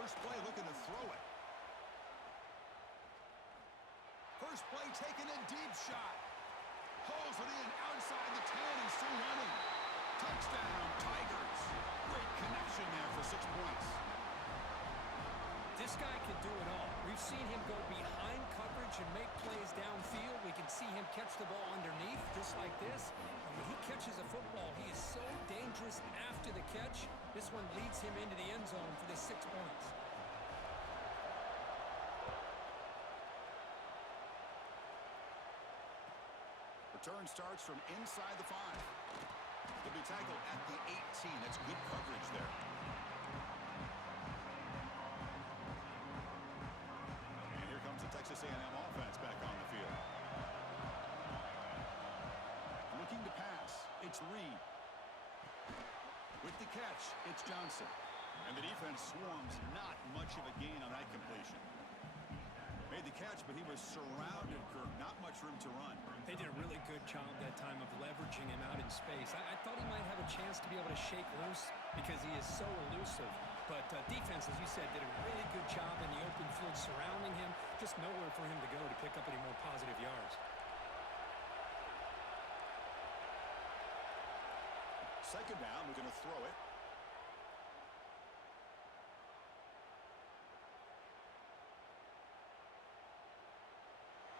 First play looking to throw it. First play taken a deep shot. Pulls it in outside the 10 and still running. Touchdown, Tigers. Great connection there for 6 points. This guy can do it all. We've seen him go behind coverage and make plays downfield. We can see him catch the ball underneath just like this. And when he catches a football, he is so dangerous after the catch. This one leads him into the end zone for the 6 points. Return starts from inside the 5. He'll be tackled at the 18. That's good coverage there. And here comes the Texas A&M offense back on the field. Looking to pass, it's Reed. With the catch, it's Johnson. And the defense swarms. Not much of a gain on that completion. Made the catch, but he was surrounded, Kirk. Not much room to run. They did a really good job that time of leveraging him out in space. I thought he might have a chance to be able to shake loose because he is so elusive. But defense, as you said, did a really good job in the open field surrounding him. Just nowhere for him to go to pick up any more positive yards. Second down, we're going to throw it.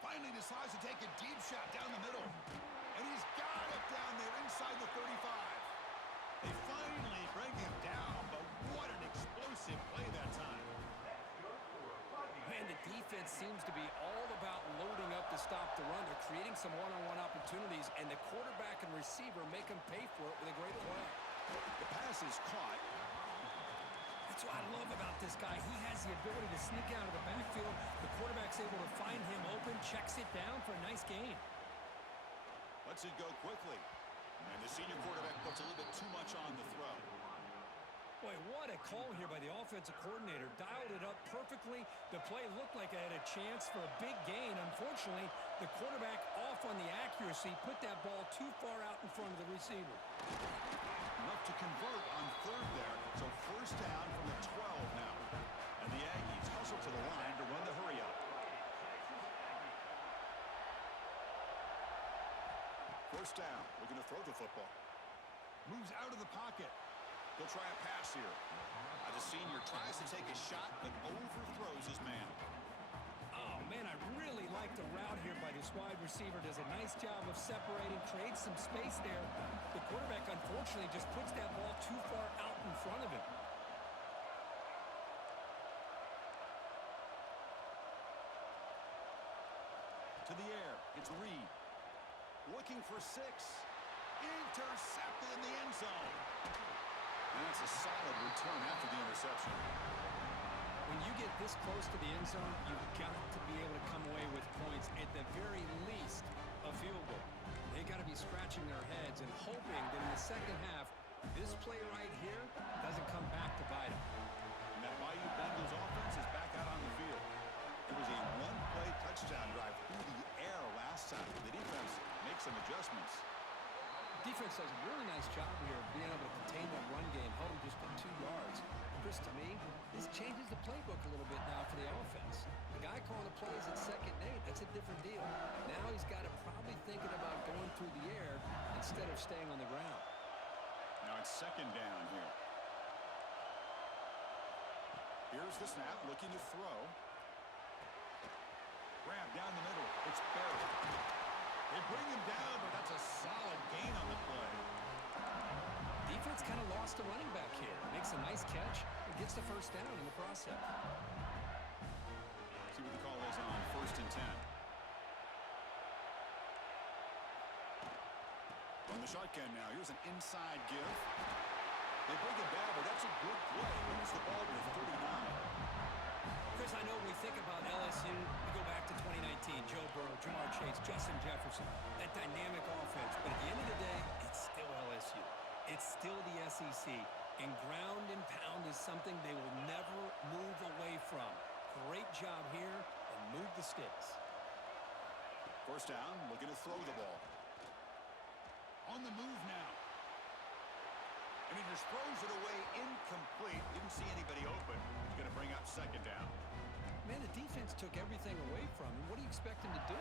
Finally decides to take a deep shot down the middle. And he's got it down there inside the 35. They finally bring him down, but what an explosive play that time. Man, the defense seems to be all about loading up to stop the run. They're creating some one-on-one opportunities, and the quarterback and receiver make them pay for it with a great play. The pass is caught. That's what I love about this guy. He has the ability to sneak out of the backfield. The quarterback's able to find him open, checks it down for a nice gain. Lets it go quickly. And the senior quarterback puts a little bit too much on the throw. Boy, what a call here by the offensive coordinator. Dialed it up perfectly. The play looked like it had a chance for a big gain. Unfortunately, the quarterback off on the accuracy, put that ball too far out in front of the receiver. Enough to convert on third there. So first down from the 12 now. And the Aggies hustle to the line to run the hurry up. First down. We're going to throw the football. Moves out of the pocket. He'll try a pass here. The senior tries to take a shot, but overthrows his man. Oh, man, I really like the route here by this wide receiver. Does a nice job of separating, creates some space there. The quarterback, unfortunately, just puts that ball too far out in front of him. To the air, it's Reed. Looking for 6. Intercepted in the end zone. And that's a solid return after the interception. When you get this close to the end zone, you've got to be able to come away with points, at the very least, a field goal. They got to be scratching their heads and hoping that in the second half, this play right here doesn't come back to bite them. And that Bayou Bengals offense is back out on the field. It was a one-play touchdown drive through the air last time. The defense makes some adjustments. Defense does a really nice job here of being able to contain that run game, held just for 2 yards. Chris, to me, this changes the playbook a little bit now for the offense. The guy calling the plays at 2nd and 8, that's a different deal. Now he's got to probably thinking about going through the air instead of staying on the ground. Now it's 2nd down here. Here's the snap, looking to throw. Grab down the middle. It's Barrett. They bring him down, but that's a solid gain on the play. Defense kind of lost the running back here. Makes a nice catch, but gets the first down in the process. See what the call is on 1st and 10. On the shotgun now. Here's an inside give. They bring it down, but that's a good play. Moves the ball to 39. Chris, I know when we think about LSU, we go back to 2019, Joe Burrow, Jamar Chase, Justin Jefferson, that dynamic offense. But at the end of the day, it's still LSU. It's still the SEC. And ground and pound is something they will never move away from. Great job here, and move the sticks. First down, looking to throw the ball. On the move now. And he just throws it away incomplete. Didn't see anybody open. He's going to bring up second down. Man, the defense took everything away from him. What do you expect him to do?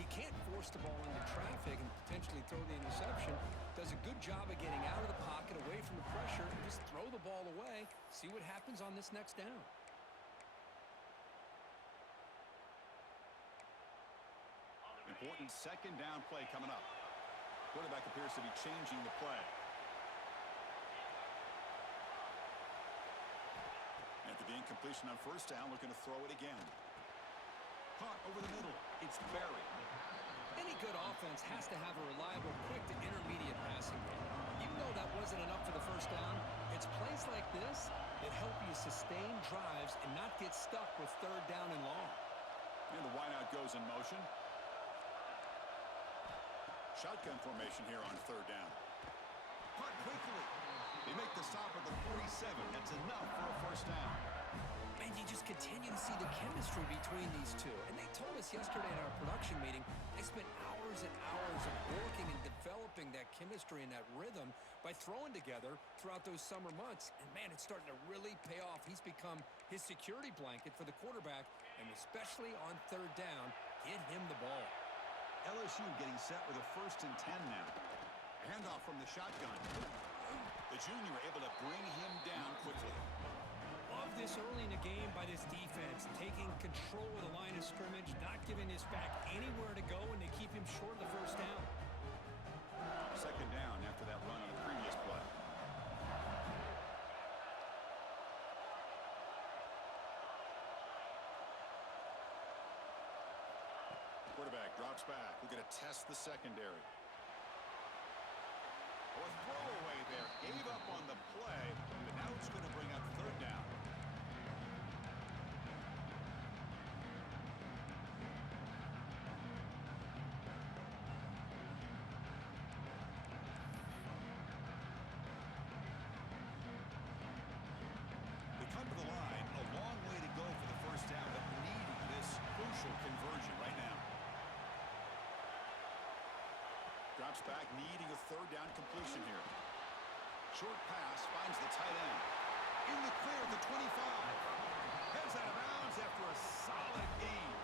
He can't force the ball into traffic and potentially throw the interception. Does a good job of getting out of the pocket, away from the pressure, and just throw the ball away. See what happens on this next down. Important second down play coming up. Quarterback appears to be changing the play. After the incompletion on first down, looking to throw it again. Caught over the middle. It's Barry. Any good offense has to have a reliable, quick to intermediate passing game. Even though that wasn't enough for the first down, it's plays like this that help you sustain drives and not get stuck with third down and long. And the wideout goes in motion. Shotgun formation here on third down. Caught quickly. They make the stop at the 47. That's enough for a first down. And you just continue to see the chemistry between these two. And they told us yesterday at our production meeting, they spent hours and hours of working and developing that chemistry and that rhythm by throwing together throughout those summer months. And, man, it's starting to really pay off. He's become his security blanket for the quarterback, and especially on third down, get him the ball. LSU getting set with a 1st and 10 now. Handoff from the shotgun. The junior able to bring him down quickly. Love this early in the game by this defense, taking control of the line of scrimmage, not giving this back anywhere to go, and they keep him short of the first down. Second down after that run on the previous play. Quarterback drops back. We're going to test the secondary. A throwaway there. Gave up on the play, but now it's going to bring up third down. They come to the line. A long way to go for the first down, but needing this crucial conversion right now. Drops back, needing a third down completion here. Short pass finds the tight end. In the clear at the 25. Heads out of bounds after a solid gain.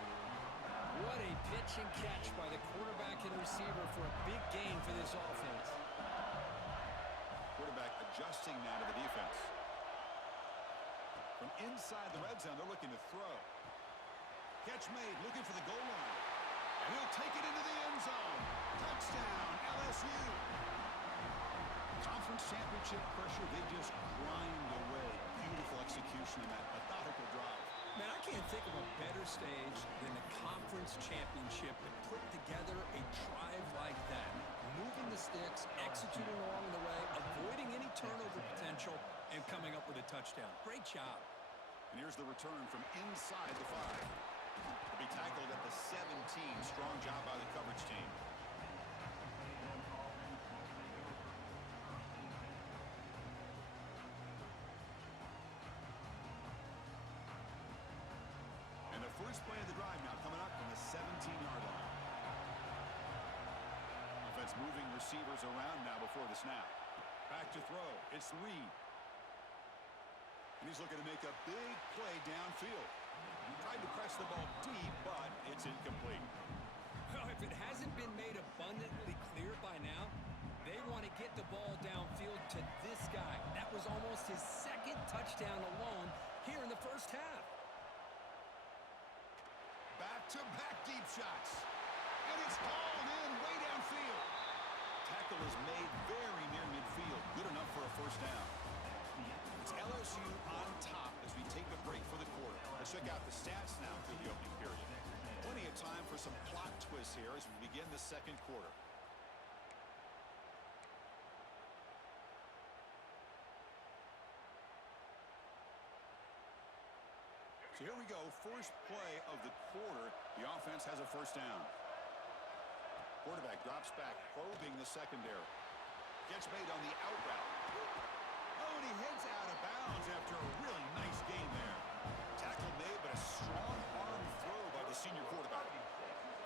What a pitch and catch by the quarterback and receiver for a big gain for this offense. Quarterback adjusting now to the defense. From inside the red zone, they're looking to throw. Catch made, looking for the goal line. And he'll take it into the end zone. Touchdown, LSU. Conference championship pressure, they just grind away. Beautiful execution in that methodical drive. Man, I can't think of a better stage than the conference championship to put together a drive like that. Moving the sticks, executing along the way, avoiding any turnover potential, and coming up with a touchdown. Great job. And here's the return from inside the 5. To be tackled at the 17. Strong job by the coverage team. And the first play of the drive now coming up from the 17-yard line. Offense moving receivers around now before the snap. Back to throw. It's Reed. And he's looking to make a big play downfield. Tried to press the ball deep, but it's incomplete. Well, if it hasn't been made abundantly clear by now, they want to get the ball downfield to this guy. That was almost his second touchdown alone here in the first half. Back-to-back deep shots. And it's hauled in way downfield. Tackle is made very near midfield. Good enough for a first down. It's LSU on top as we take a break for the quarter. Let's check out the stats now through the opening period. Plenty of time for some plot twists here as we begin the second quarter. So here we go, first play of the quarter. The offense has a first down. Quarterback drops back, probing the secondary. Gets made on the out route. Oh, and he heads out of bounds after a really nice game there. Tackle made, but a strong arm throw by the senior quarterback.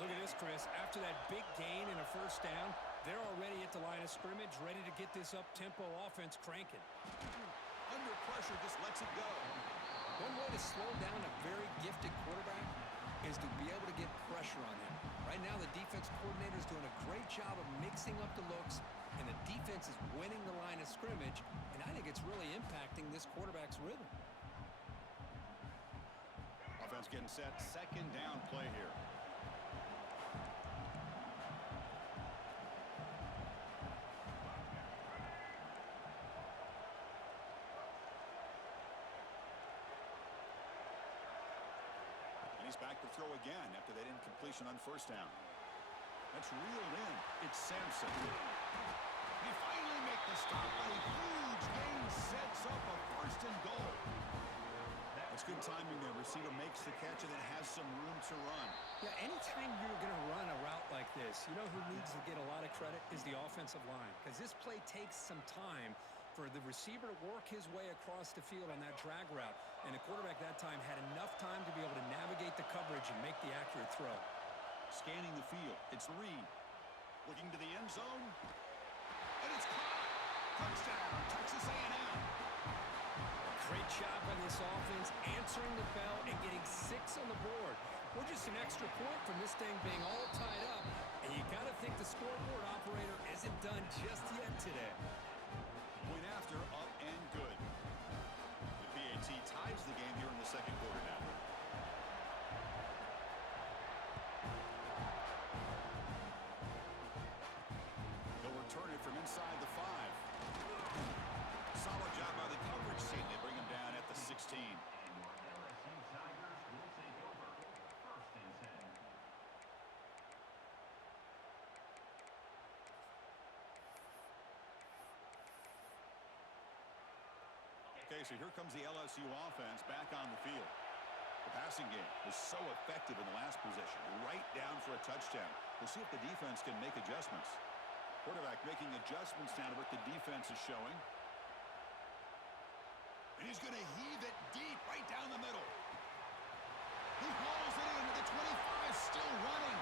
Look at this, Chris. After that big gain and a first down, They're already at the line of scrimmage, ready to get this up-tempo offense cranking. Under pressure, just lets it go. One way to slow down a very gifted quarterback is to be able to get pressure on him. Right now, the defense coordinator is doing a great job of mixing up the looks, and the defense is winning the line of scrimmage, and I think it's really impacting this quarterback's rhythm. Offense getting set. Second down play here. He's back to throw again after that incompletion on first down. That's reeled in. It's Sampson. They finally make the stop. A huge gain sets up a first and goal. That's good timing there. Receiver makes the catch and it has some room to run. Yeah, anytime you're going to run a route like this, you know who needs to get a lot of credit is the offensive line, because this play takes some time for the receiver to work his way across the field on that drag route. And the quarterback that time had enough time to be able to navigate the coverage and make the accurate throw. Scanning the field. It's Reed. Looking to the end zone. And it's caught. Touchdown, Texas A&M. Great job by this offense, answering the bell and getting 6 on the board. We're just an extra point from this thing being all tied up. And you got to think the scoreboard operator isn't done just yet today. Point after, up and good. The PAT ties the game here in the second quarter now. They'll return it from inside the 5. Solid job by the coverage team. They bring him down at the 16. Okay, so here comes the LSU offense back on the field. The passing game was so effective in the last possession, right down for a touchdown. We'll see if the defense can make adjustments. Quarterback making adjustments now to what the defense is showing. And he's going to heave it deep right down the middle. He hauls it into the 25, still running.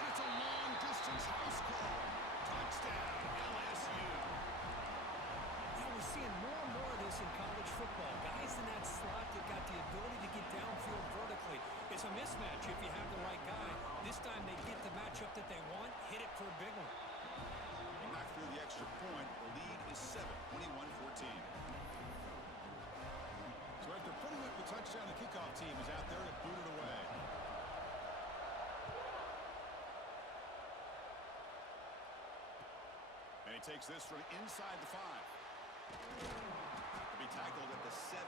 And it's a long-distance house call. Touchdown, LSU. We're seeing more and more of this in college football. Guys in that slot that got the ability to get downfield vertically. It's a mismatch if you have the right guy. This time they get the matchup that they want, hit it for a big one. He knocked through the extra point. The lead is 7, 21-14. So after putting up the touchdown, the kickoff team is out there to boot it away. And he takes this from inside the 5. To be tackled at the 17.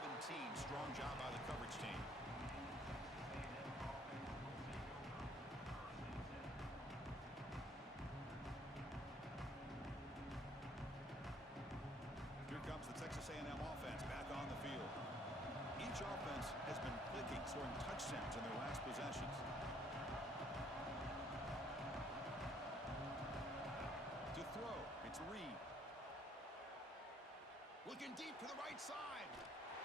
Strong job by the coverage team. Here comes the Texas A&M offense back on the field. Each offense has been clicking, scoring touchdowns in their last possessions. To throw, it's Reed. Looking deep to the right side.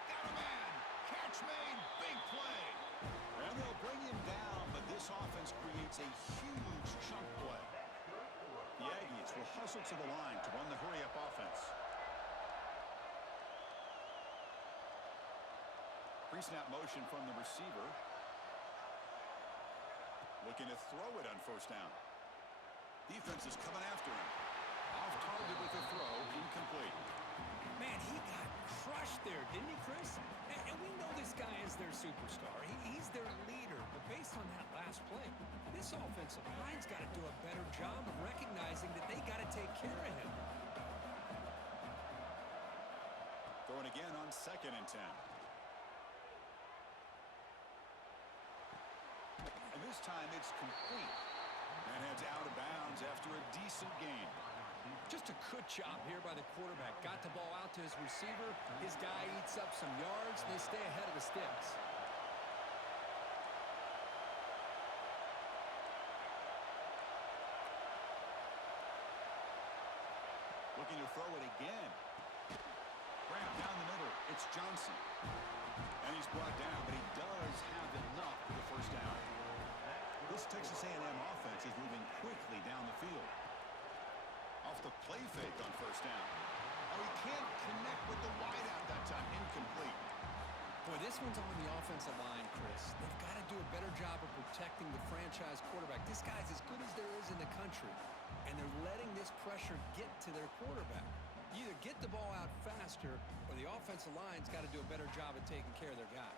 Got a man. Catch made. Big play. And they'll bring him down, but this offense creates a huge chunk play. The Aggies will hustle to the line to run the hurry-up offense. Pre-snap motion from the receiver. Looking to throw it on first down. Defense is coming after him. Off target with the throw. Incomplete. Man, he got crushed there, didn't he, Chris? And we know this guy is their superstar. He's their leader. But based on that last play, this offensive line's got to do a better job of recognizing that they got to take care of him. Throwing again on 2nd and 10. And this time it's complete. And heads out of bounds after a decent gain. Just a good job here by the quarterback. Got the ball out to his receiver. His guy eats up some yards. They stay ahead of the sticks. Looking to throw it again. Graham down the middle. It's Johnson. And he's brought down, but he does have enough for the first down. This Texas A&M offense is moving quickly down the field. play fake on first down. Oh, he can't connect with the wideout that time. Incomplete. Boy, this one's on the offensive line, Chris. They've got to do a better job of protecting the franchise quarterback. This guy's as good as there is in the country, and they're letting this pressure get to their quarterback. You either get the ball out faster, or the offensive line's got to do a better job of taking care of their guy.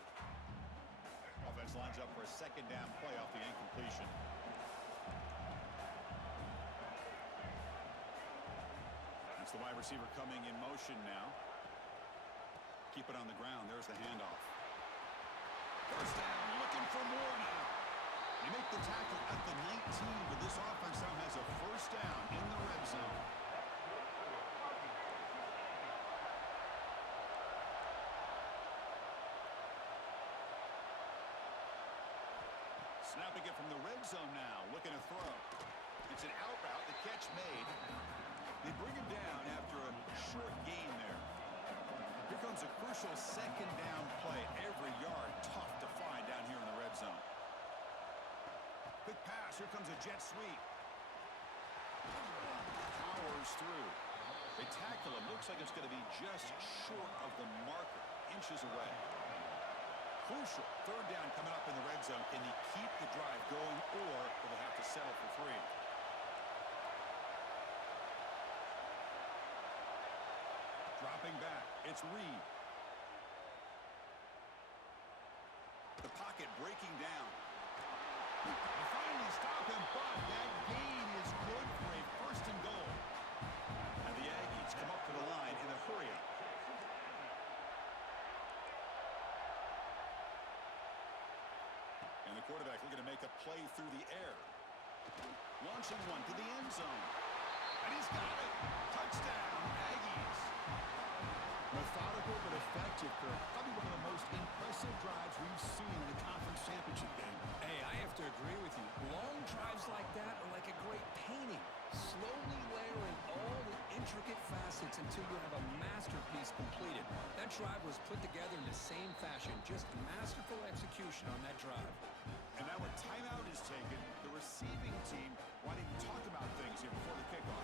Offense lines up for a second down play off the incompletion. That's the wide receiver coming in motion now. Keep it on the ground. There's the handoff. First down, looking for more now. They make the tackle at the 19, but this offense now has a first down in the red zone. Snapping it from the red zone now, looking to throw. It's an out route, the catch made. They bring him down after a short gain there. Here comes a crucial second down play. Every yard tough to find down here in the red zone. Quick pass. Here comes a jet sweep. Powers through. They tackle him. Looks like it's going to be just short of the marker. Inches away. Crucial. Third down coming up in the red zone. Can he keep the drive going, or will they have to settle for 3? Dropping back. It's Reed. The pocket breaking down. They finally stop him, but that gain is good for a first and goal. And the Aggies come up to the line in a hurry-up. And the quarterback looking to make a play through the air. Launching one to the end zone. And he's got it. Touchdown, Aggies. Methodical but effective, Kirk. Probably one of the most impressive drives we've seen in the conference championship game. Hey, I have to agree with you. Long drives like that are like a great painting. Slowly layering all the intricate facets until you have a masterpiece completed. That drive was put together in the same fashion. Just masterful execution on that drive. And now a timeout is taken. The receiving team wanting to talk about things here before the kickoff.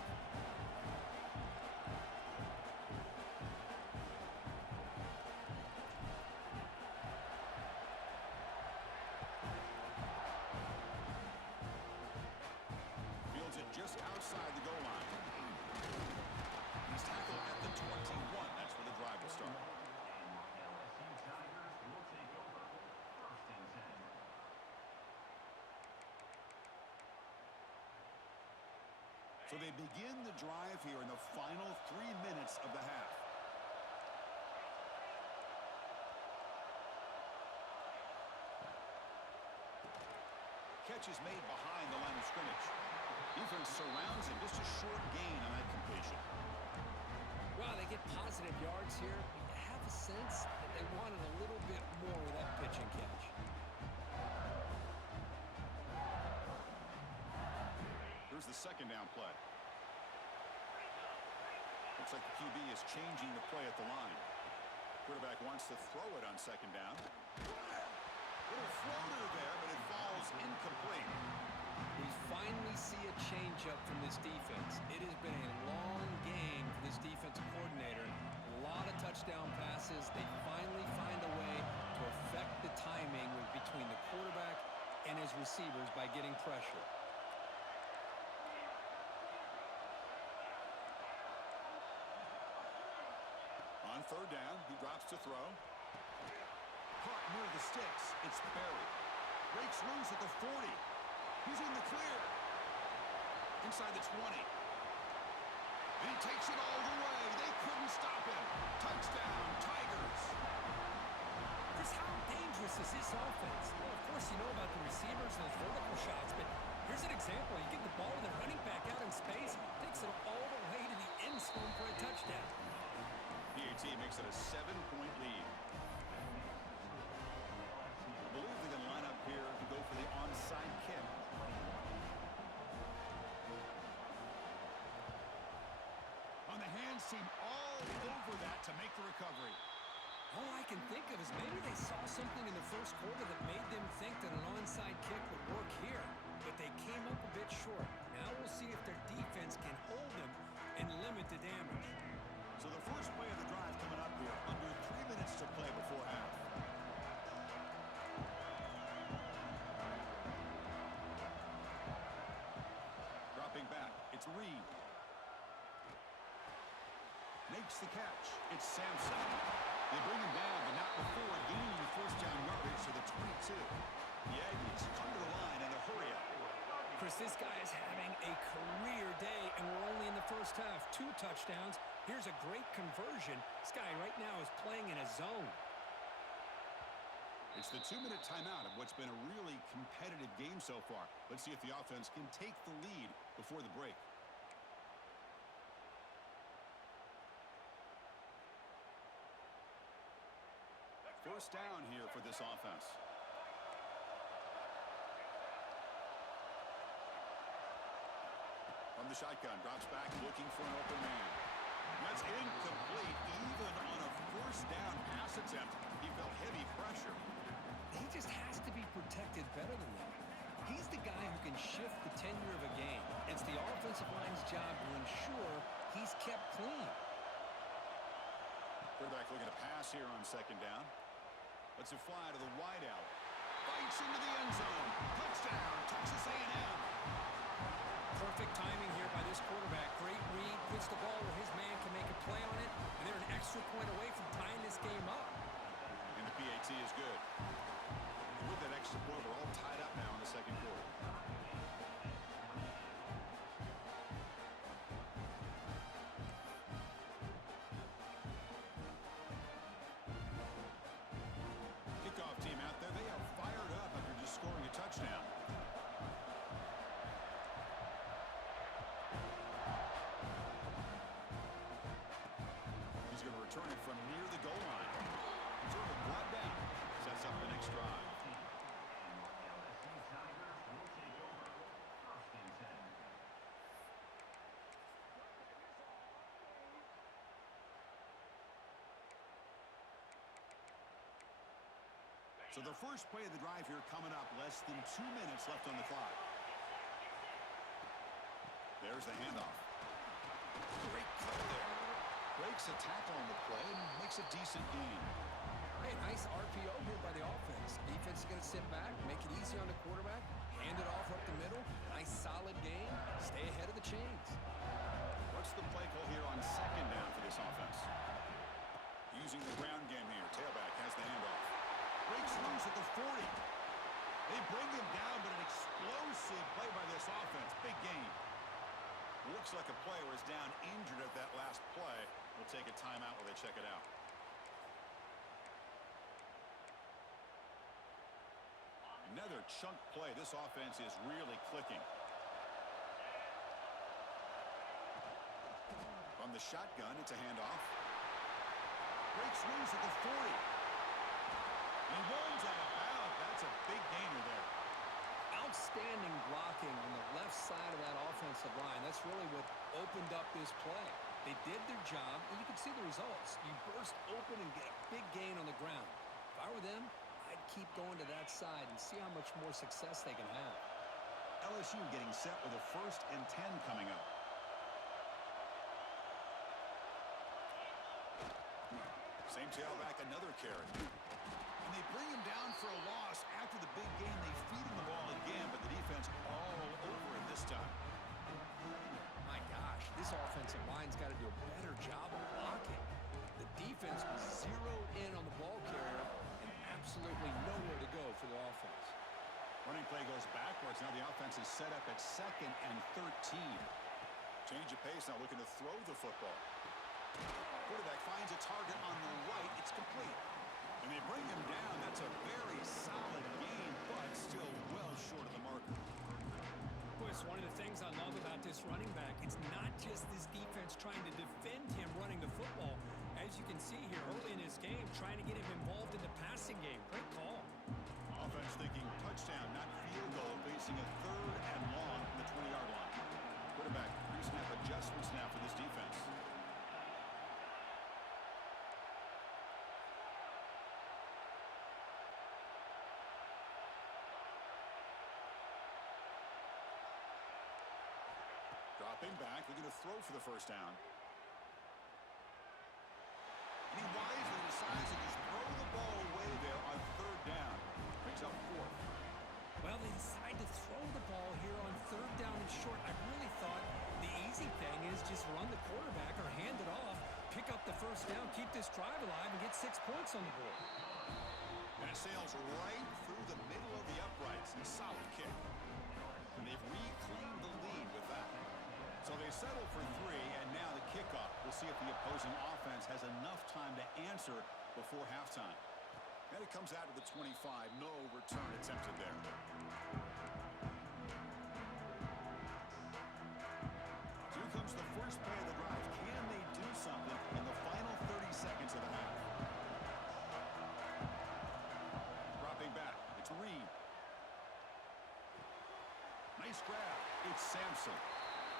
Just outside the goal line. He's tackled at the 21. That's where the drive will start. So they begin the drive here in the final 3 minutes of the half. Catch is made behind the line of scrimmage. Defense surrounds him. Just a short gain on that completion. Well, they get positive yards here. You have a sense that they wanted a little bit more with that pitch and catch. Here's the second down play. Looks like the QB is changing the play at the line. Quarterback wants to throw it on second down. Little floater there, but it falls incomplete. We finally see a change-up from this defense. It has been a long game for this defensive coordinator. A lot of touchdown passes. They finally find a way to affect the timing between the quarterback and his receivers by getting pressure. On third down, he drops to throw. Caught near the sticks. It's Berry. Breaks loose at the 40. He's in the clear. Inside the 20. And he takes it all the way. They couldn't stop him. Touchdown, Tigers. Chris, how dangerous is this offense? Well, of course, you know about the receivers and those vertical shots, but here's an example. You get the ball with the running back out in space, takes it all the way to the end zone for a touchdown. PAT makes it a 7-point lead. I believe they're going to line up here to go for the onside kick. On the hands team all over that to make the recovery. All I can think of is maybe they saw something in the first quarter that made them think that an onside kick would work here, but they came up a bit short. Now we'll see if their defense can hold them and three. Makes the catch. It's Sampson. They bring him down, but not before gaining first down yardage to the 22. The Aggies come to the line in a hurry up. Chris, this guy is having a career day, and we're only in the first half. 2 touchdowns. Here's a great conversion. This guy right now is playing in a zone. It's the 2-minute timeout of what's been a really competitive game so far. Let's see if the offense can take the lead before the break. First down here for this offense. From the shotgun, drops back, looking for an open man. That's incomplete, even on a first down pass attempt. He felt heavy pressure. He just has to be protected better than that. He's the guy who can shift the tenure of a game. It's the offensive line's job to ensure he's kept clean. Quarterback looking to pass here on second down. Lets it fly to the wideout. Bites into the end zone. Touchdown, Texas A&M. Perfect timing here by this quarterback. Great read, puts the ball where his man can make a play on it, and they're an extra point away from tying this game up. And the PAT is good. With that extra point, we're all tied up now in the second quarter. Kickoff team out there. They are fired up after just scoring a touchdown. He's going to return it from near the goal line. Sort of brought down. Sets up the next drive. So the first play of the drive here coming up, less than 2 minutes left on the clock. There's the handoff. Great cut there. Breaks a tackle on the play and makes a decent gain. Hey, nice RPO here by the offense. Defense is going to sit back, make it easy on the quarterback, hand it off up the middle. Nice solid game. Stay ahead of the chains. What's the play call here on second down for this offense? Using the ground game here. Tailback has the handoff. Breaks loose at the 40. They bring him down, but an explosive play by this offense. Big game. Looks like a player is down injured at that last play. We'll take a timeout while they check it out. Another chunk play. This offense is really clicking. From the shotgun, it's a handoff. Breaks loose at the 40. He runs out of bounds. That's a big gainer there. Outstanding blocking on the left side of that offensive line. That's really what opened up this play. They did their job, and you can see the results. You burst open and get a big gain on the ground. If I were them, I'd keep going to that side and see how much more success they can have. LSU getting set with a 1st and 10 coming up. Same tailback, another carry. And they bring him down for a loss. After the big game, they feed him the ball again, but the defense all over it this time. My gosh, this offensive line's got to do a better job of blocking. The defense was zeroed in on the ball carrier and absolutely nowhere to go for the offense. Running play goes backwards. Now the offense is set up at 2nd and 13. Change of pace, now looking to throw the football. Quarterback finds a target on the right. It's complete. And they bring him down. That's a very solid game, but still well short of the marker. Boy, it's one of the things I love about this running back. It's not just this defense trying to defend him running the football. As you can see here early in this game, trying to get him involved in the passing game. Great call. Offense thinking touchdown, not field goal, facing a 3rd and long from the 20-yard line. Quarterback pre-snap adjustments now for this defense. Dropping back, looking to throw for the first down. And he wisely decides to just throw the ball away there on 3rd down. Picks up 4th. Well, they decide to throw the ball here on 3rd down and short. I really thought the easy thing is just run the quarterback or hand it off, pick up the first down, keep this drive alive, and get 6 points on the board. And it sails right through the middle of the uprights. A solid kick. And they've reclaimed the lead with that. So they settle for 3, and now the kickoff. We'll see if the opposing offense has enough time to answer before halftime. And it comes out of the 25. No return attempted there. Here comes the first play of the drive. Can they do something in the final 30 seconds of the half? Dropping back. It's Reed. Nice grab. It's Sampson.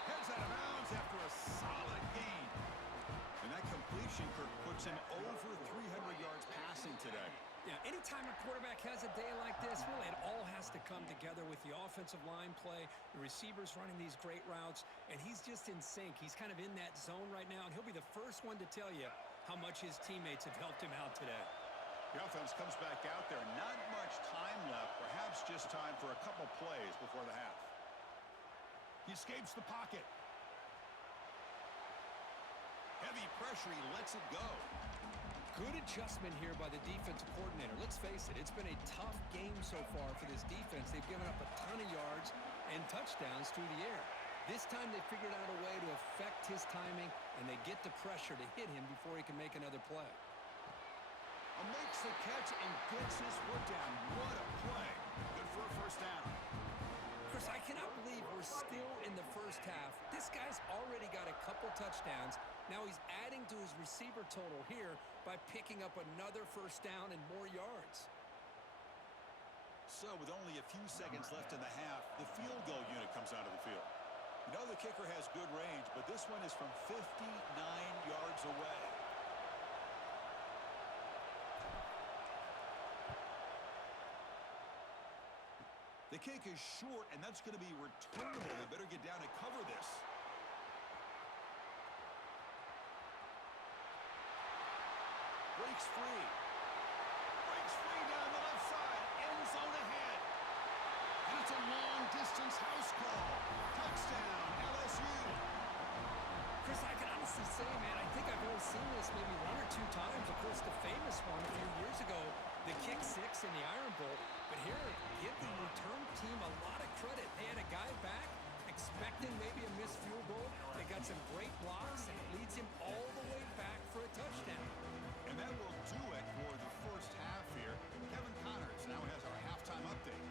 Heads out of bounds after a solid gain. And that completion, Kirk, puts him over 300 yards passing today. Yeah, anytime a quarterback has a day like this, really, it all has to come together with the offensive line play, the receivers running these great routes, and he's just in sync. He's kind of in that zone right now, and he'll be the first one to tell you how much his teammates have helped him out today. The offense comes back out there. Not much time left, perhaps just time for a couple plays before the half. He escapes the pocket. Heavy pressure, he lets it go. Good adjustment here by the defensive coordinator. Let's face it, it's been a tough game so far for this defense. They've given up a ton of yards and touchdowns through the air. This time they figured out a way to affect his timing, and they get the pressure to hit him before he can make another play. Makes the catch and gets his foot down. What a play. Good for a first down. Chris, I cannot believe we're still in the first half. This guy's already got a couple touchdowns. Now he's adding to his receiver total here by picking up another first down and more yards. So with only a few seconds left in the half, the field goal unit comes out of the field. You know the kicker has good range, but this one is from 59 yards away. The kick is short, and that's going to be returnable. They better get down and cover this. Breaks free. Breaks free down the left side. End zone ahead. And it's a long-distance house call. Touchdown, LSU. Chris, I can honestly say, man, I think I've only seen this maybe 1 or 2 times. Of course, the famous one a few years ago, the kick 6 in the Iron Bowl. But here, give the return team a lot of credit. They had a guy back expecting maybe a missed field goal. They got some great blocks, and it leads him all the way back for a touchdown. And that will do it for the first half here. Kevin Connors now has our halftime update.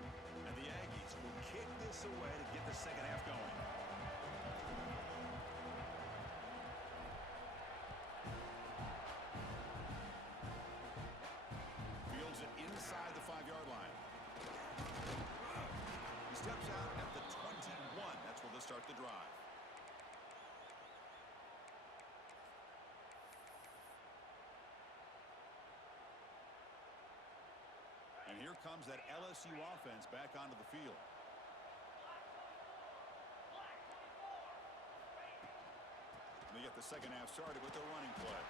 And the Aggies will kick this away to get the second half going. Fields it inside the 5-yard line. He steps out at the 21. That's where they'll start the drive. And here comes that LSU offense back onto the field. They get the second half started with their running play.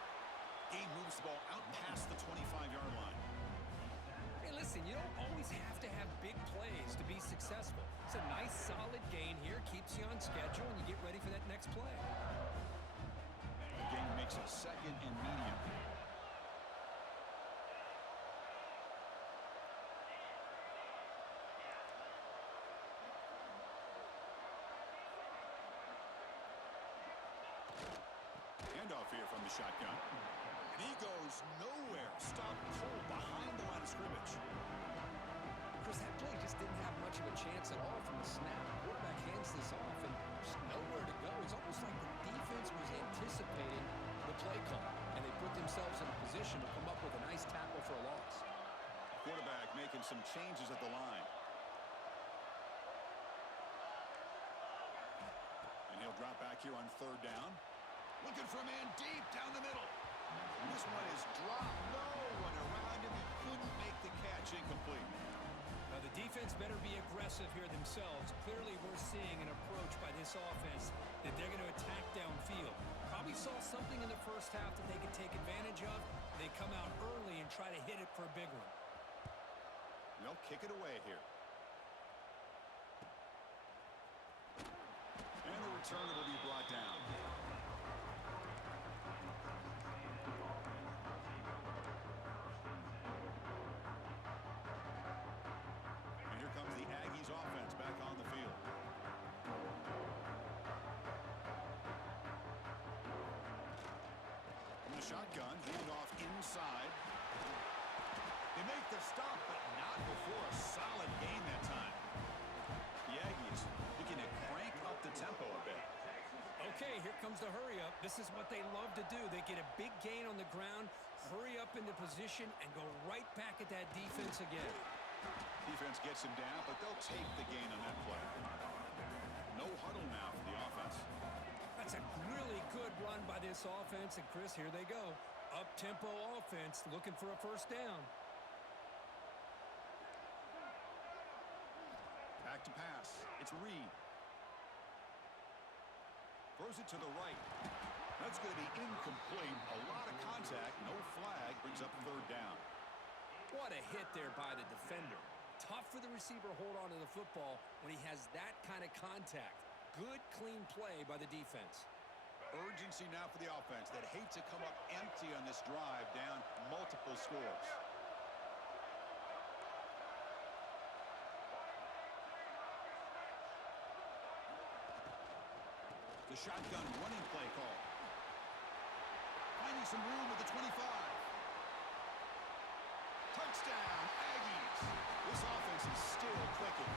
Game moves the ball out past the 25-yard line. Hey, listen, you don't always have to have big plays to be successful. It's a nice, solid gain here. Keeps you on schedule, and you get ready for that next play. The game makes it second and medium. Handoff here from the shotgun. And he goes nowhere. Stopped cold behind the line of scrimmage. Chris, that play just didn't have much of a chance at all from the snap. The quarterback hands this off, and there's nowhere to go. It's almost like the defense was anticipating the play call, and they put themselves in a position to come up with a nice tackle for a loss. Quarterback making some changes at the line. And he'll drop back here on third down. Looking for a man deep down the middle. And this one is dropped. No one around him. He couldn't make the catch. Incomplete. Now, the defense better be aggressive here themselves. Clearly, we're seeing an approach by this offense that they're going to attack downfield. Probably saw something in the first half that they could take advantage of. They come out early and try to hit it for a big one. They'll kick it away here. And And the return will be brought down. And here comes the Aggies offense back on the field. From the shotgun, hand off inside. They make the stop, but not before a solid gain that time. The Aggies looking to crank up the tempo a bit. Okay, here comes the hurry up. This is what they love to do. They get a big gain on the ground, hurry up into position, and go right back at that defense again. Defense gets him down, but they'll take the gain on that play. No huddle now for the offense. That's a really good run by this offense. And, Chris, here they go. Up-tempo offense looking for a first down. Back to pass. It's Reed. Throws it to the right. That's going to be incomplete. A lot of contact. No flag. Brings up third down. What a hit there by the defender. Tough for the receiver to hold on to the football when he has that kind of contact. Good, clean play by the defense. Urgency now for the offense that hate to come up empty on this drive, down multiple scores. The shotgun running play call. Finding some room at the 25. Touchdown, Aggies. This offense is still clicking.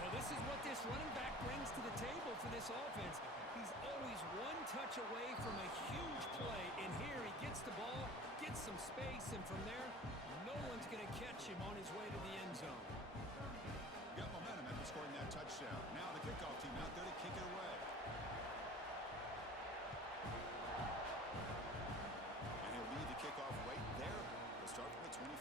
Well, this is what this running back brings to the table for this offense. He's always one touch away from a huge play, and here he gets the ball, gets some space, and from there, no one's going to catch him on his way to the end zone. Got momentum after scoring that touchdown. Now the kickoff team out there to kick it away. And he'll lead the kickoff right there. We'll start from the 25.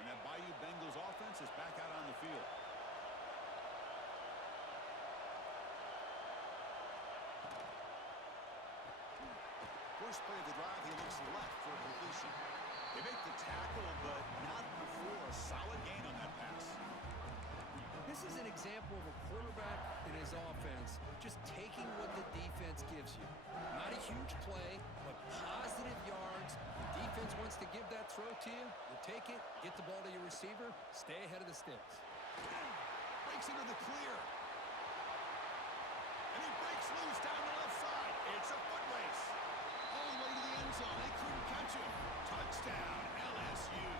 And that Bayou Bengals offense is back out on the field. First play of the drive, he looks left for a completion. They make the tackle, but not before a solid gain on that pass. This is an example of a quarterback and his offense just taking what the defense gives you. Not a huge play, but positive yards. The defense wants to give that throw to you. You take it, get the ball to your receiver, stay ahead of the sticks. Breaks into the clear. And he breaks loose down the left side. It's a foot race. All the way to the end zone. They couldn't catch him. Touchdown, LSU.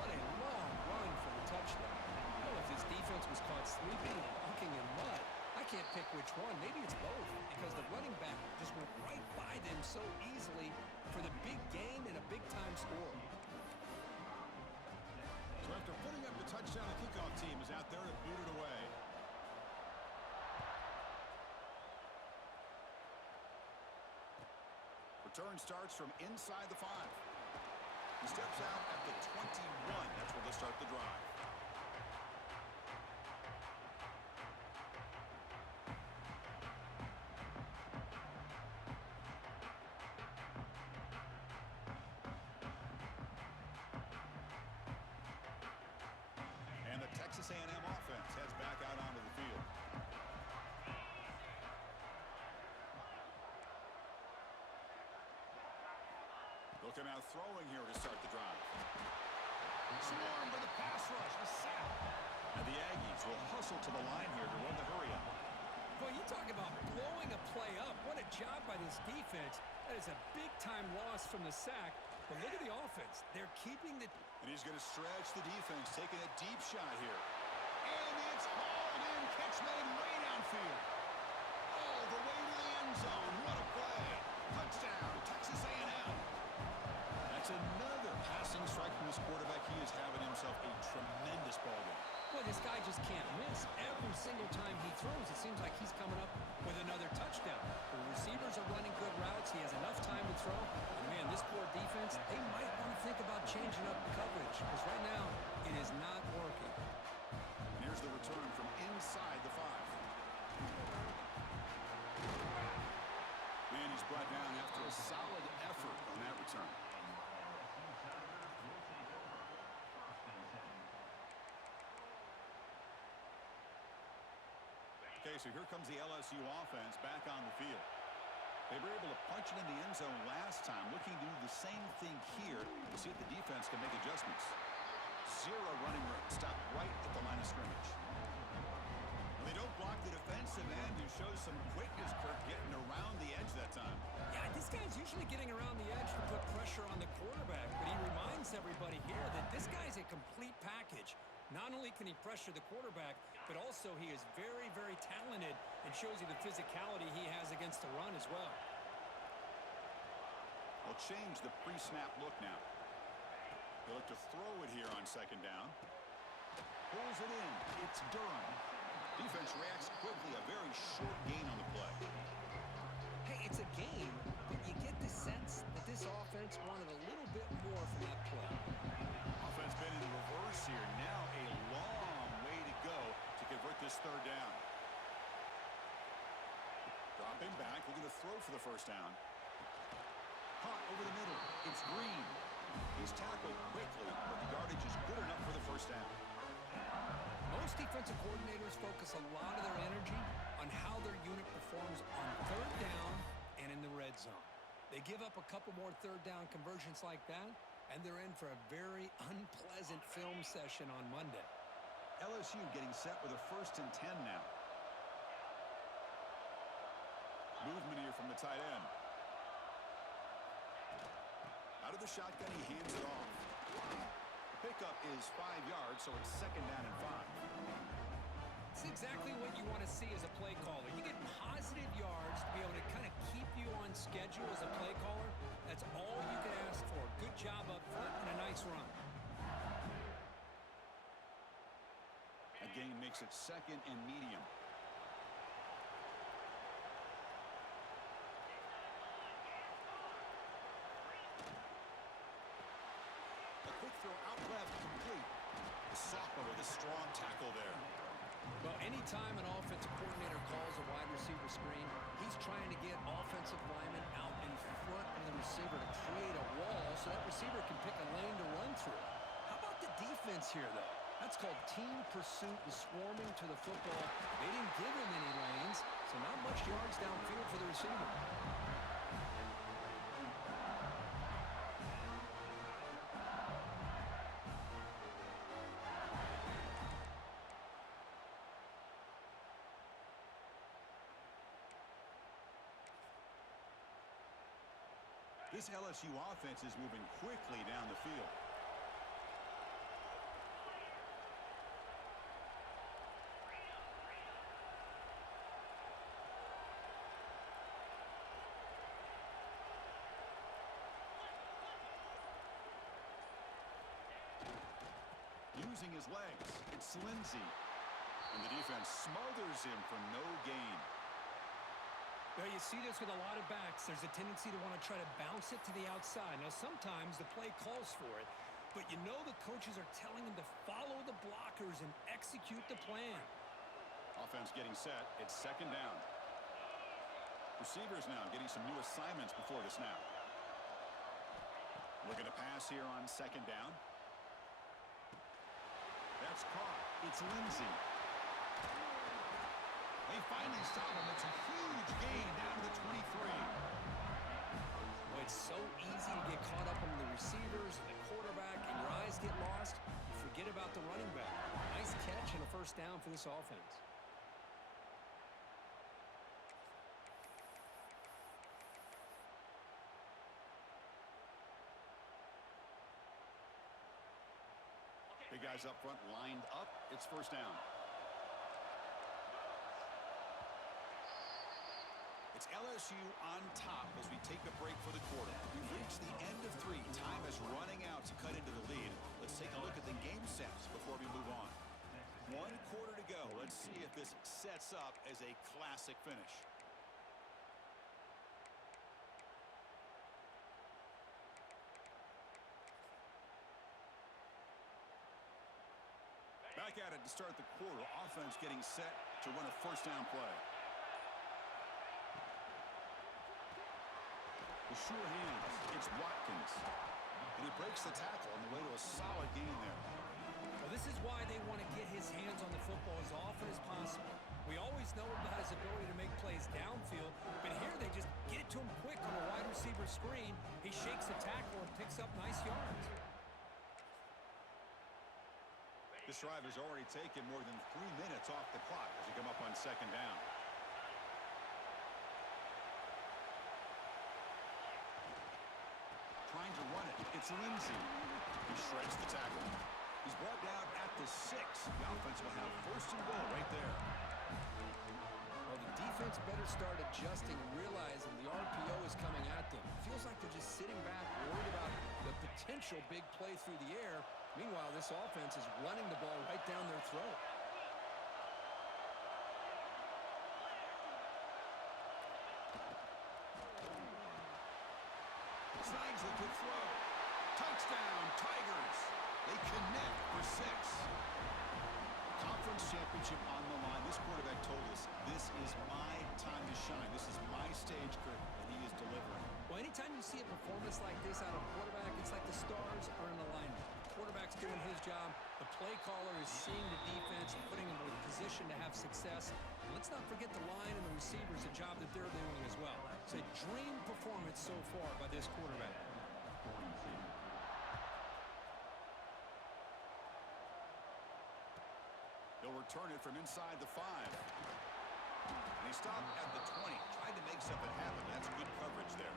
What a long run for the touchdown. Well, if his defense was caught sleeping and walking in mud, I can't pick which one. Maybe it's both, because the running back just went right by them so easily for the big gain and a big-time score. So after putting up the touchdown, the kickoff team is out there to boot it away. Return starts from inside the 5. He steps out at the 21. That's where they'll start the drive. And the Texas A&M offense heads back out onto the field. Looking out throwing here to start the drive. Swarmed by the pass rush. A sack. And the Aggies will hustle to the line here to run the hurry up. Boy, you talk about blowing a play up. What a job by this defense. That is a big-time loss from the sack. But look at the offense. They're keeping the... And he's going to stretch the defense, taking a deep shot here. And it's hauled in. Catch made way downfield. All the way to the end zone. What a play. Touchdown, Texas A&M. That's another passing strike from this quarterback. He is having himself a tremendous ball game. Boy, this guy just can't miss. Every single time he throws, it seems like he's coming up with another touchdown. The receivers are running good routes. He has enough time to throw. And, man, this poor defense, they might want to think about changing up coverage, because right now it is not working. And here's the return from inside the 5. The And he's brought down after a solid effort on that return. Okay, so here comes the LSU offense back on the field. They were able to punch it in the end zone last time, looking to do the same thing here to see if the defense can make adjustments. Zero running room. Stop right at the line of scrimmage. And they don't block the defensive end, who shows some quickness, Kirk, getting around the edge that time. Yeah, this guy's usually getting around the edge to put pressure on the quarterback, but he reminds everybody here that this guy's a complete package. Not only can he pressure the quarterback, but also he is very, very talented and shows you the physicality he has against the run as well. They'll change the pre-snap look now. They look to throw it here on second down. Pulls it in. It's Durham. Defense reacts quickly. A very short gain on the play. Hey, it's a game, but you get the sense that this offense wanted a little bit more from that play. Offense been in reverse here. Now a long way to go to convert this third down. Dropping back, looking to throw for the first down. Caught over the middle. It's Green. He's tackled quickly, but the yardage is good enough for the first down. Most defensive coordinators focus a lot of their energy on how their unit performs on third down and in the red zone. They give up a couple more third down conversions like that, and they're in for a very unpleasant film session on Monday. LSU getting set with a 1st and 10 now. Movement here from the tight end. Out of the shotgun, he hands it off. The pickup is 5 yards, so it's 2nd down and 5. It's exactly what you want to see as a play caller. You get positive yards to be able to kind of keep you on schedule as a play caller. That's all you can ask for. Good job up front and a nice run. That gain makes it 2nd and medium. A quick throw out left, complete. The sophomore with a strong tackle there. Well, anytime an offensive coordinator calls a wide receiver screen, he's trying to get offensive linemen out in front of the receiver to create a wall so that receiver can pick a lane to run through. How about the defense here, though? That's called team pursuit and swarming to the football. They didn't give him any lanes, so not much yards downfield for the receiver. This LSU offense is moving quickly down the field. Using his legs, it's Lindsey. And the defense smothers him for no gain. Well, you see this with a lot of backs. There's a tendency to want to try to bounce it to the outside. Now, sometimes the play calls for it, but you know the coaches are telling them to follow the blockers and execute the plan. Offense getting set. It's 2nd down. Receivers now getting some new assignments before the snap. Looking to pass here on 2nd down. That's caught. It's Lindsey. They finally stop him. It's a huge gain down to 23. Well, it's so easy to get caught up on the receivers and the quarterback, and your eyes get lost. You forget about the running back. Nice catch and a 1st down for this offense. Big guys up front lined up. It's 1st down. It's LSU on top as we take a break for the quarter. We've reached the end of 3. Time is running out to cut into the lead. Let's take a look at the game sets before we move on. 1 quarter to go. Let's see if this sets up as a classic finish. Back at it to start the quarter. Offense getting set to run a 1st down play. The sure hands. It's Watkins. And he breaks the tackle on the way to a solid gain there. Well, this is why they want to get his hands on the football as often as possible. We always know about his ability to make plays downfield, but here they just get it to him quick on a wide receiver screen. He shakes the tackle and picks up nice yards. This drive has already taken more than 3 minutes off the clock as you come up on second down. Trying to run it. It's Lindsey. He shreds the tackle. He's brought down at the 6. The offense will have first and goal right there. Well, the defense better start adjusting and realizing the RPO is coming at them. Feels like they're just sitting back, worried about the potential big play through the air. Meanwhile, this offense is running the ball right down their throat. Snags the good throw. Touchdown, Tigers. They connect for 6. Conference championship on the line. This quarterback told us, this is my time to shine. This is my stage, Kurt, and he is delivering. Well, anytime you see a performance like this out of a quarterback, it's like the stars are in alignment. The quarterback's doing his job. The play caller is seeing the defense and putting them in a position to have success. And let's not forget the line and the receivers, a job that they're doing as well. It's a dream performance so far by this quarterback. He'll return it from inside the 5. And he stopped at the 20. Tried to make something happen. That's good coverage there.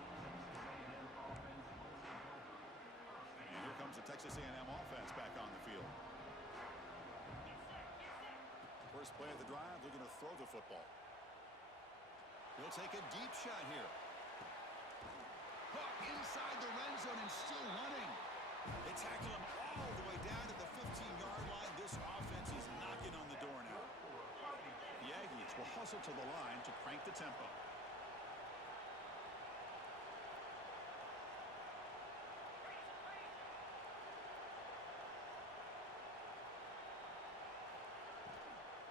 And here comes the Texas A&M offense back on the field. First play of the drive, they're going to throw the football. He'll take a deep shot here. Hook inside the red zone and still running. They tackle him all the way down to the 15-yard line. This offense is knocking on the door now. The Aggies will hustle to the line to crank the tempo.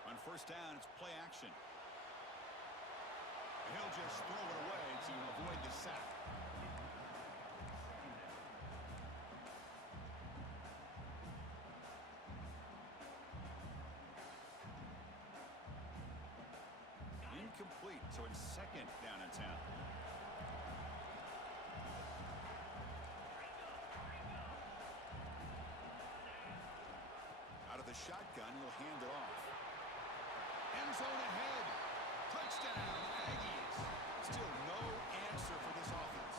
On first down, it's play action. And he'll just throw it away to avoid the sack. Incomplete, so it's second down and 10. Out of the shotgun, he'll hand it off. End zone ahead. Touchdown, Aggies. Still no answer for this offense.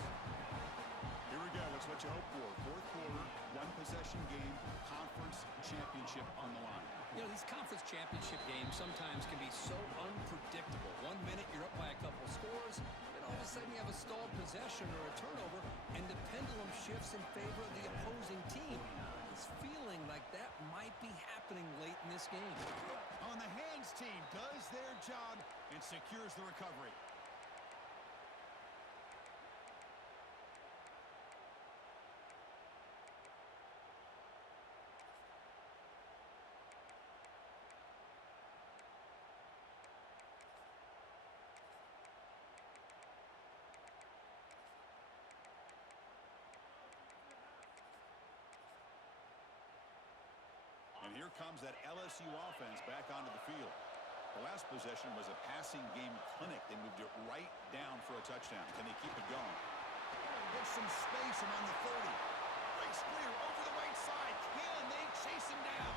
Here we go. It's what you hope for. Fourth quarter, one-possession game, conference championship on the line. You know, these conference championship games sometimes can be so unpredictable. 1 minute you're up by a couple scores, then all of a sudden you have a stalled possession or a turnover, and the pendulum shifts in favor of the opposing team. It's feeling like that might be happening late in this game. On the hands team does their job and secures the recovery. And here comes that LSU offense back onto the field. The last possession was a passing game clinic. They moved it right down for a touchdown. Can they keep it going? Get some space among the 30. Breaks clear over the right side. Can they chase him down?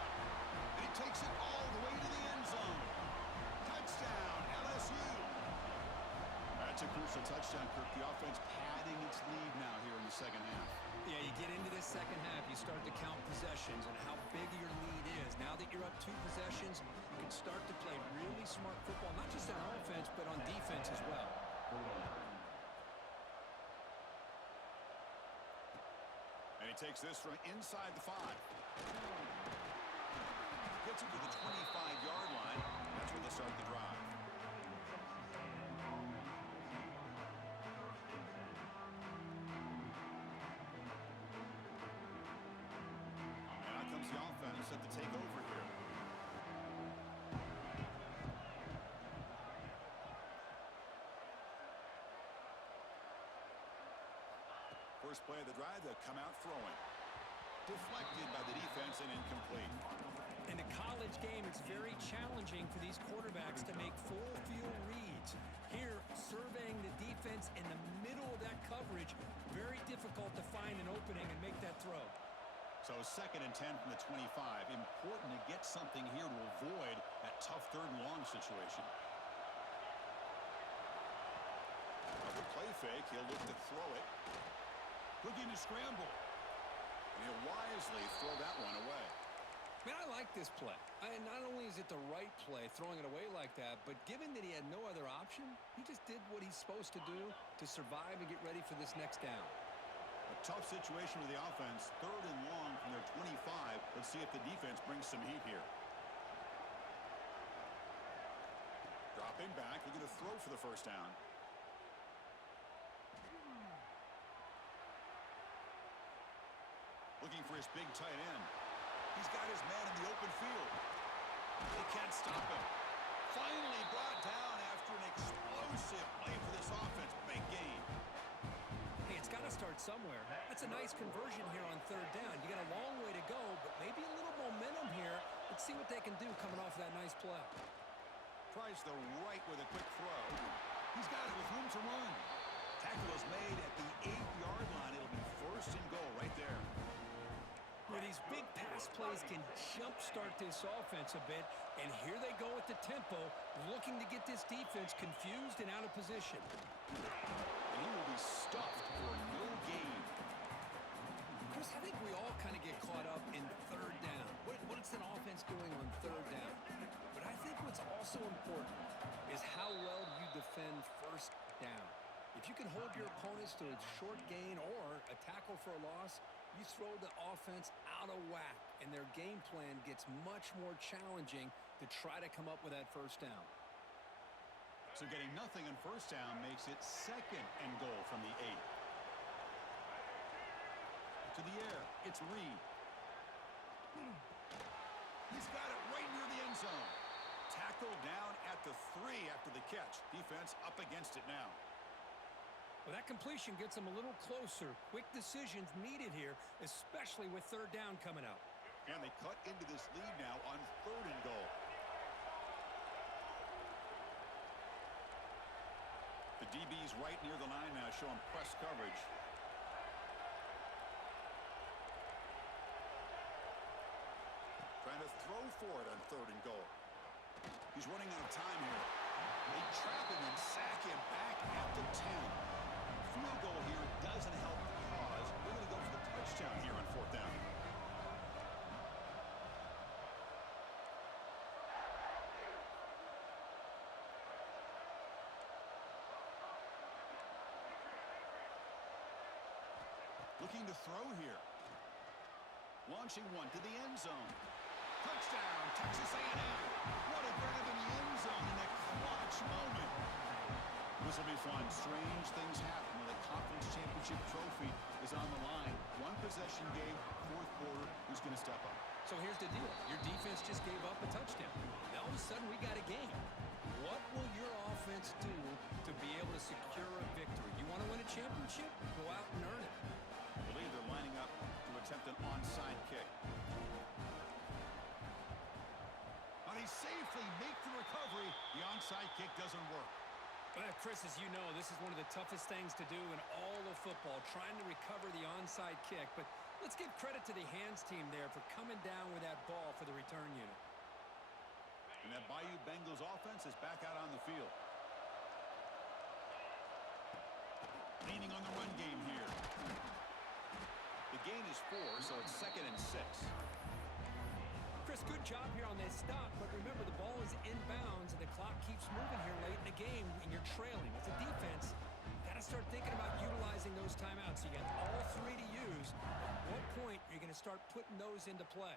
And he takes it all the way to the end zone. Touchdown, LSU. That's a crucial touchdown, Kirk. The offense padding its lead now here in the second half. Yeah, you get into this second half, you start to count possessions and how big your lead is. Now that you're up 2 possessions, you can start to play really smart football, not just on offense, but on defense as well. And he takes this from inside the 5. Gets it to the 25-yard line. That's where they start the drive. The offense set to take over here. first play of the drive, they'll come out throwing. Deflected by the defense and incomplete. In a college game, it's very challenging for these quarterbacks to make full field reads. Here, surveying the defense in the middle of that coverage, very difficult to find an opening and make that throw. So 2nd and 10 from the 25. Important to get something here to avoid that tough 3rd and long situation. Now the play fake, he'll look to throw it. Looking to scramble. And he'll wisely throw that one away. Man, I like this play. Not only is it the right play, throwing it away like that, but given that he had no other option, he just did what he's supposed to do to survive and get ready for this next down. A tough situation with the offense. 3rd and long from their 25. Let's see if the defense brings some heat here. Dropping back, looking to throw for the first down. Looking for his big tight end. He's got his man in the open field. They can't stop him. Finally brought down after an explosive play for this offense. Big game. Hey, it's got to start somewhere. That's a nice conversion here on 3rd down. You got a long way to go, but maybe a little momentum here. Let's see what they can do coming off that nice play. Tries the right with a quick throw. He's got it with room to run. Tackle is made at the 8-yard line. It'll be 1st and goal right there. Where these big pass plays can jumpstart this offense a bit, and here they go at the tempo, looking to get this defense confused and out of position. And he will be stuffed for no gain. Chris, I think we all kind of get caught up in 3rd down. What's an offense doing on 3rd down? But I think what's also important is how well you defend 1st down. If you can hold your opponents to a short gain or a tackle for a loss, you throw the offense out of whack, and their game plan gets much more challenging to try to come up with that 1st down. So getting nothing on 1st down makes it 2nd and goal from the 8. To the air, it's Reed. He's got it right near the end zone. Tackled down at the 3 after the catch. Defense up against it now. Well, that completion gets them a little closer. Quick decisions needed here, especially with 3rd down coming up. And they cut into this lead now on 3rd and goal. The DB's right near the line now, showing press coverage. Trying to throw for it on 3rd and goal. He's running out of time here. They trap him and sack him back at the 10. Field goal here doesn't help the cause. They're going to go for the touchdown here on 4th down. Looking to throw here. Launching one to the end zone. Touchdown, Texas A&M. What a grab in the end zone in a clutch moment. This will be fun. Strange things happen when the conference championship trophy is on the line. One possession game, 4th quarter. Who's going to step up? So here's the deal. Your defense just gave up a touchdown. Now all of a sudden we got a game. What will your offense do to be able to secure a victory? You want to win a championship? Go out and earn it. I believe they're lining up to attempt an onside kick. Now they safely make the recovery. The onside kick doesn't work. Well, Chris, as you know, this is one of the toughest things to do in all of football, trying to recover the onside kick. But let's give credit to the hands team there for coming down with that ball for the return unit. And that Bayou Bengals offense is back out on the field. Leaning on the run game here. The gain is 4, so it's 2nd and 6. Chris, good job here on this stop, but remember the ball is inbounds and the clock keeps moving here late in the game and you're trailing. As a defense, you got to start thinking about utilizing those timeouts. You got all 3 to use. At what point are you going to start putting those into play?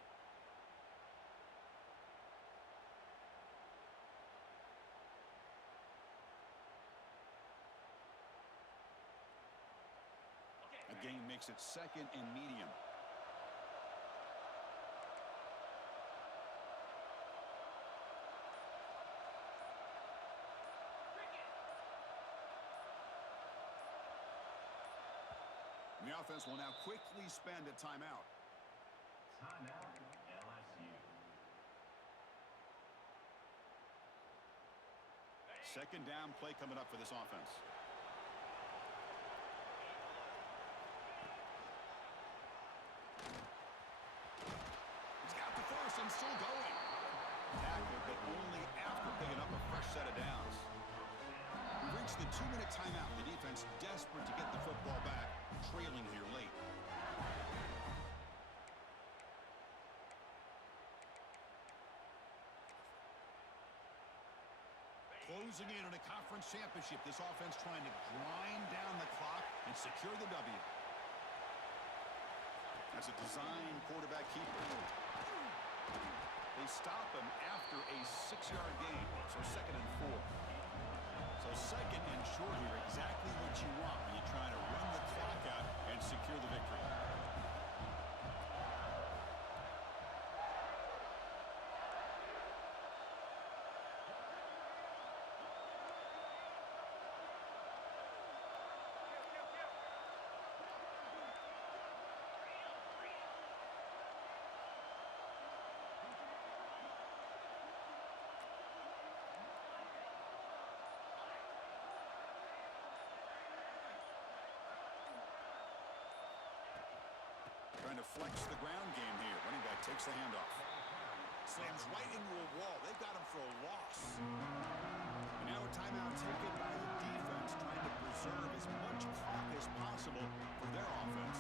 The game makes it 2nd and medium. And the offense will now quickly spend a timeout. Timeout, LSU. Second down play coming up for this offense. He's got the first and still going. Tackle, but only after picking up a fresh set of downs. We reached the 2-minute timeout. The defense desperate to get the football back, trailing here late. Closing in on a conference championship, this offense trying to grind down the clock and secure the W. As a design quarterback keeper. They stop him after a 6-yard gain, so 2nd and 4. So 2nd and short here, exactly what you want when you're trying to run the clock out and secure the victory. Trying to flex the ground game here. Running back takes the handoff. Slams right into a wall. They've got him for a loss. And now a timeout taken by the defense, trying to preserve as much clock as possible for their offense.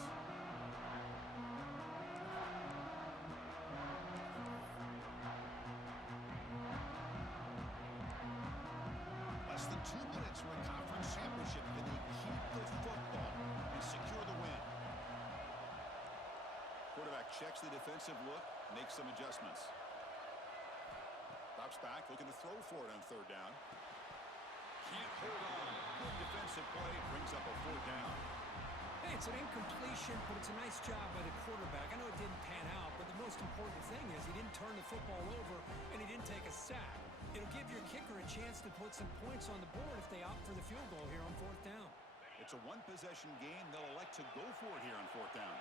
Less than 2 minutes for a conference championship. Can they keep the football and secure the win? Quarterback checks the defensive look, makes some adjustments. Drops back, looking to throw for it on 3rd down. Can't hold on. Good defensive play, brings up a 4th down. Hey, it's an incompletion, but it's a nice job by the quarterback. I know it didn't pan out, but the most important thing is he didn't turn the football over and he didn't take a sack. It'll give your kicker a chance to put some points on the board if they opt for the field goal here on 4th down. It's a one-possession game. They'll elect to go for it here on 4th down.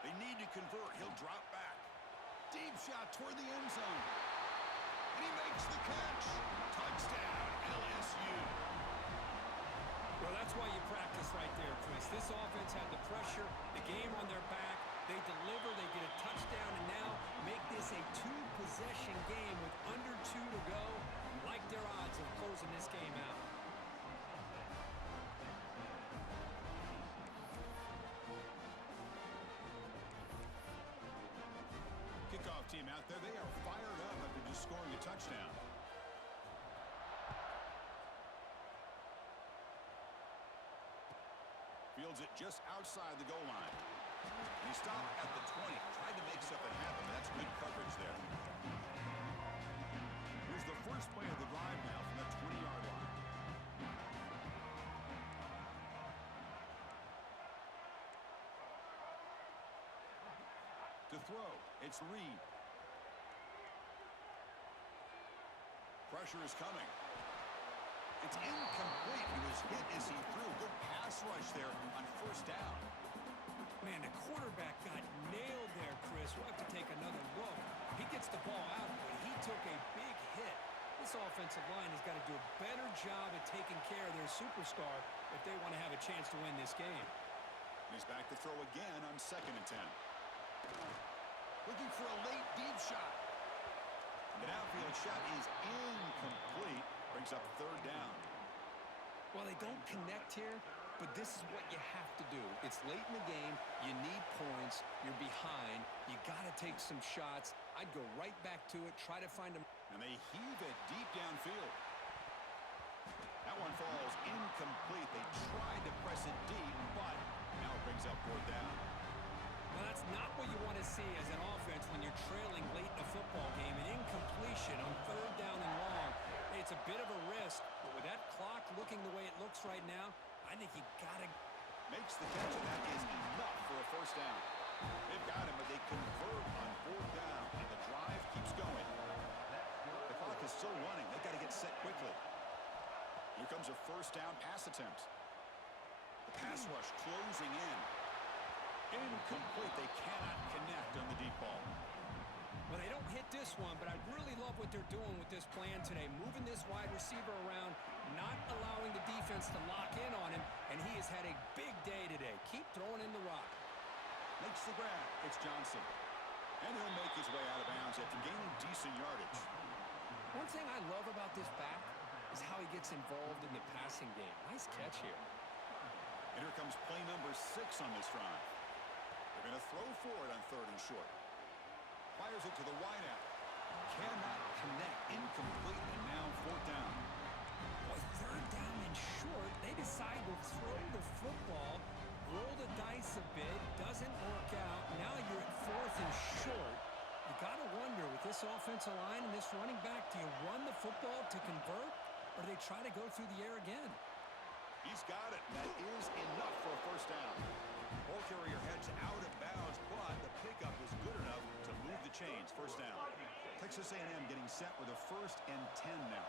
They need to convert. He'll drop back. Deep shot toward the end zone. And he makes the catch. Touchdown, LSU. Well, that's why you practice right there, Chris. This offense had the pressure, the game on their back. They deliver, they get a touchdown, and now make this a 2-possession game with under 2 to go. Like their odds of closing this game out. Kickoff team out there. They are fired up after just scoring a touchdown. Fields it just outside the goal line. He stopped at the 20. Tried to make something happen, but that's good coverage there. Here's the first play of the drive now from the 20-yard line. To throw, it's Reed. Pressure is coming. It's incomplete. He was hit as he threw. Good pass rush there on 1st down. Man, the quarterback got nailed there, Chris. We'll have to take another look. He gets the ball out, but he took a big hit. This offensive line has got to do a better job at taking care of their superstar if they want to have a chance to win this game. He's back to throw again on 2nd and 10. Looking for a late deep shot. The downfield shot is incomplete. Brings up 3rd down. Well, they don't connect here, but this is what you have to do. It's late in the game. You need points. You're behind. You got to take some shots. I'd go right back to it, try to find them. And they heave it deep downfield. That one falls incomplete. They tried to press it deep, but now it brings up 4th down. Well, that's not what you want to see as an offense when you're trailing late in a football game. An incompletion on 3rd down and long. It's a bit of a risk, but with that clock looking the way it looks right now, I think you got to. Makes the catch, and that is enough for a first down. They've got him, but they convert on fourth down, and the drive keeps going. The clock is still running. They've got to get set quickly. Here comes a first down pass attempt. The pass rush closing in. Incomplete. They cannot connect on the deep ball. Well, they don't hit this one, but I really love what they're doing with this plan today. Moving this wide receiver around, not allowing the defense to lock in on him, and he has had a big day today. Keep throwing in the rock. Makes the grab. It's Johnson. And he'll make his way out of bounds after gaining decent yardage. One thing I love about this back is how he gets involved in the passing game. Nice catch here. And here comes play number 6 on this drive. They're going to throw for it on 3rd and short. Fires it to the wideout. Cannot connect. Incomplete, and now 4th down. Boy, 3rd down and short. They decide to throw the football, roll the dice a bit, doesn't work out. Now you're at 4th and short. You got to wonder, with this offensive line and this running back, do you run the football to convert, or do they try to go through the air again? He's got it. That is enough for a first down. Ball carrier heads out of bounds, but the pickup is good enough to move the chains. First down. Texas A&M getting set with a 1st and 10 now.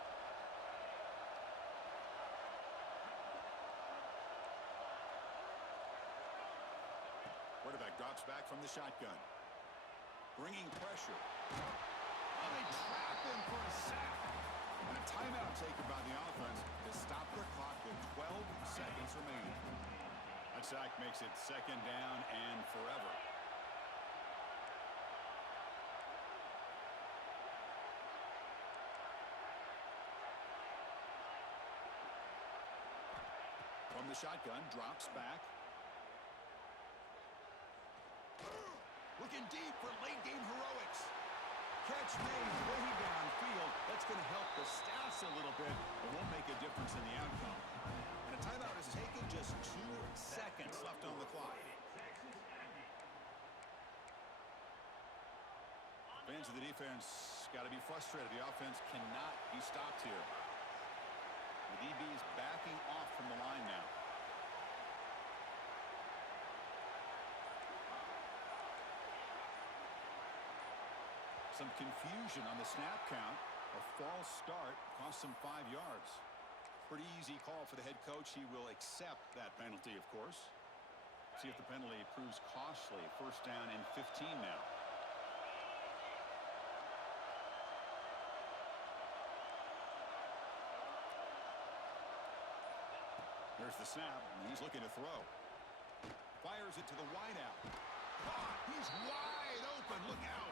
Quarterback drops back from the shotgun. Bringing pressure. Oh, they trap him for a sack. And a timeout taken by the offense to stop the clock with 12 seconds remaining. That sack makes it 2nd down and forever. From the shotgun, drops back. Looking deep for late-game heroics. Catch made way downfield. That's going to help the stats a little bit, but won't make a difference in the outcome. And a timeout is taken, just 2 seconds left on the clock. Fans of the defense got to be frustrated. The offense cannot be stopped here. The DB's backing off from the line now. Some confusion on the snap count. A false start cost him 5 yards. Pretty easy call for the head coach. He will accept that penalty, of course. See if the penalty proves costly. 1st down and 15 now. There's the snap, and he's looking to throw. Fires it to the wideout. Caught! He's wide open. Look out!